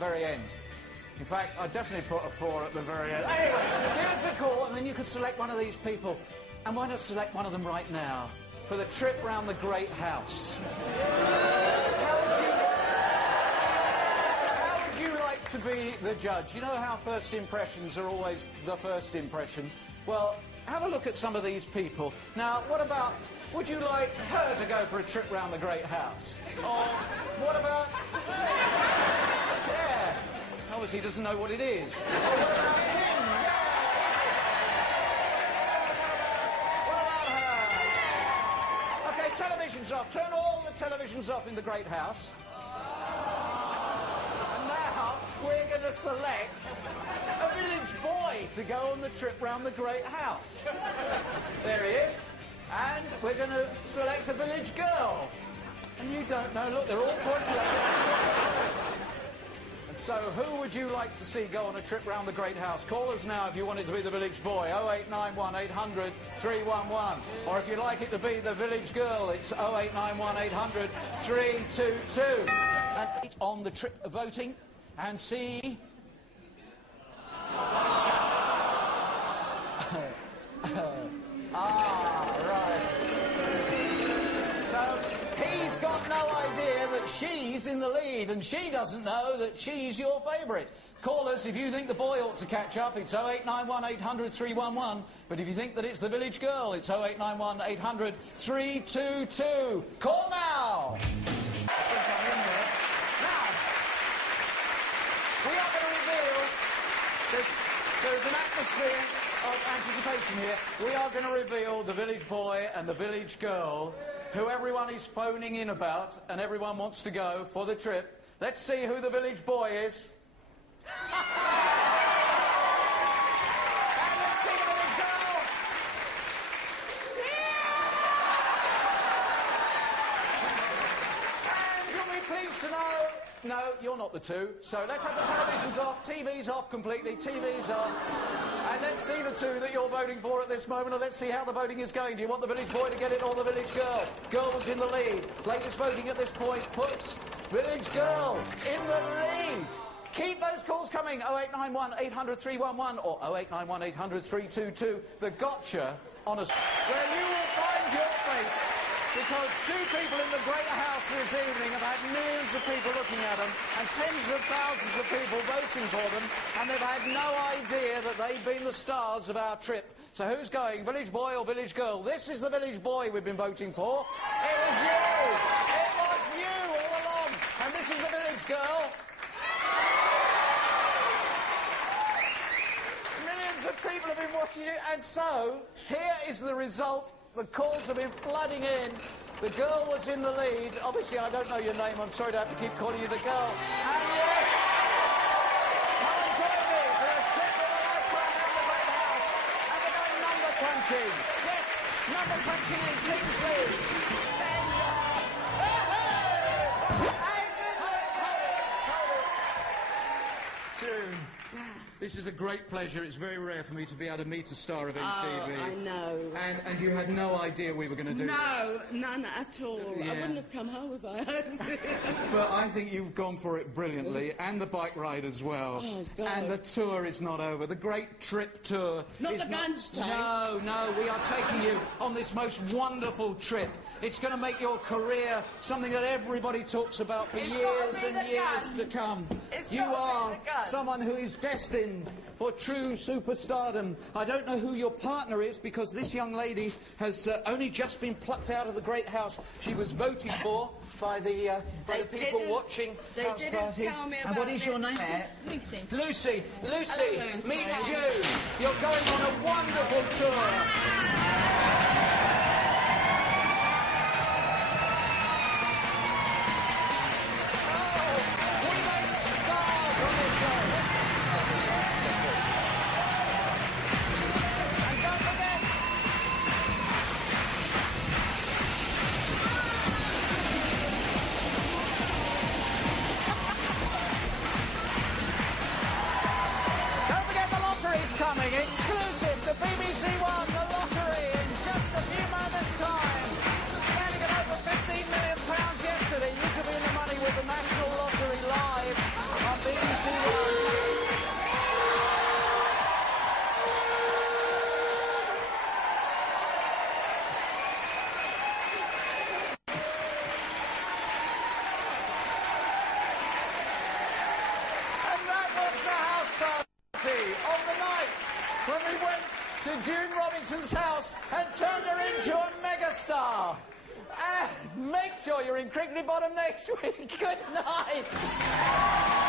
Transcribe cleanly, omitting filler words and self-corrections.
very end. In fact, I'd definitely put a 4 at the very end. Anyway, give us a call and then you could select one of these people. And why not select one of them right now for the trip round the Great House? How would you like to be the judge? You know how first impressions are always the first impression? Well, have a look at some of these people. Now, what about, would you like her to go for a trip round the Great House? Or what about... Yeah, obviously he doesn't know what it is. Or what about him? Yeah. What about her? Okay, television's off. Turn all the televisions off in the Great House. And now we're going to select a village boy to go on the trip round the Great House. There he is. And we're going to select a village girl. And you don't know. Look, they're all pointing at you. And so, who would you like to see go on a trip round the Great House? Call us now if you want it to be the village boy. 0891 800 311. Or if you'd like it to be the village girl, it's 0891 800 322. And it's on the trip of voting and see... right. So, he's got no idea that she's in the lead, and she doesn't know that she's your favourite. Call us if you think the boy ought to catch up. It's 0891 800 311. But if you think that it's the village girl, it's 0891 800 322. Call now! Now, we are going to reveal... There's an atmosphere of anticipation here. We are going to reveal the village boy and the village girl who everyone is phoning in about and everyone wants to go for the trip. Let's see who the village boy is. And let's see the village girl. And you'll be pleased to know... No, you're not the two. So let's have the televisions off, TV's off completely, TV's on. And let's see the two that you're voting for at this moment, and let's see how the voting is going. Do you want the village boy to get it or the village girl? Girl's in the lead. Latest voting at this point puts village girl in the lead. Keep those calls coming, 0891 800 311 or 0891 800 322. The gotcha on a... where you will find your fate. Because two people in the Greater House this evening have had millions of people looking at them and tens of thousands of people voting for them, and they've had no idea that they've been the stars of our trip. So who's going, village boy or village girl? This is the village boy we've been voting for. It was you! It was you all along! And this is the village girl. Millions of people have been watching it, and so here is the result. The calls have been flooding in. The girl was in the lead. Obviously, I don't know your name. I'm sorry to have to keep calling you the girl. And yes, come and join me for the trip of a lifetime around the Great House. And we're going number crunching. Yes, number crunching in Kingsley. June. This is a great pleasure. It's very rare for me to be able to meet a star of MTV. Oh, I know. And you had no idea we were going to do this? No, none at all. Yeah. I wouldn't have come home if I had. But I think you've gone for it brilliantly, and the bike ride as well. Oh, God. And the tour is not over. The Great Trip Tour Not is the Gunge tank. No, we are taking you on this most wonderful trip. It's going to make your career something that everybody talks about for years and years to come. You are someone who is destined for true superstardom. I don't know who your partner is, because this young lady has only just been plucked out of the Great House. She was voted for by the people watching House Party. Tell me about and what is your name? Lucy. Lucy. Lucy, Hello, Lucy. meet June. You're going on a wonderful tour. Coming exclusive to BBC One, the lottery, in just a few moments' time. Standing at over £15 million yesterday, you could be in the money with the National Lottery live on BBC BBC One. And that was the house party of the night when we went to June Robinson's house and turned her into a megastar. And make sure you're in Crickety Bottom next week. Good night.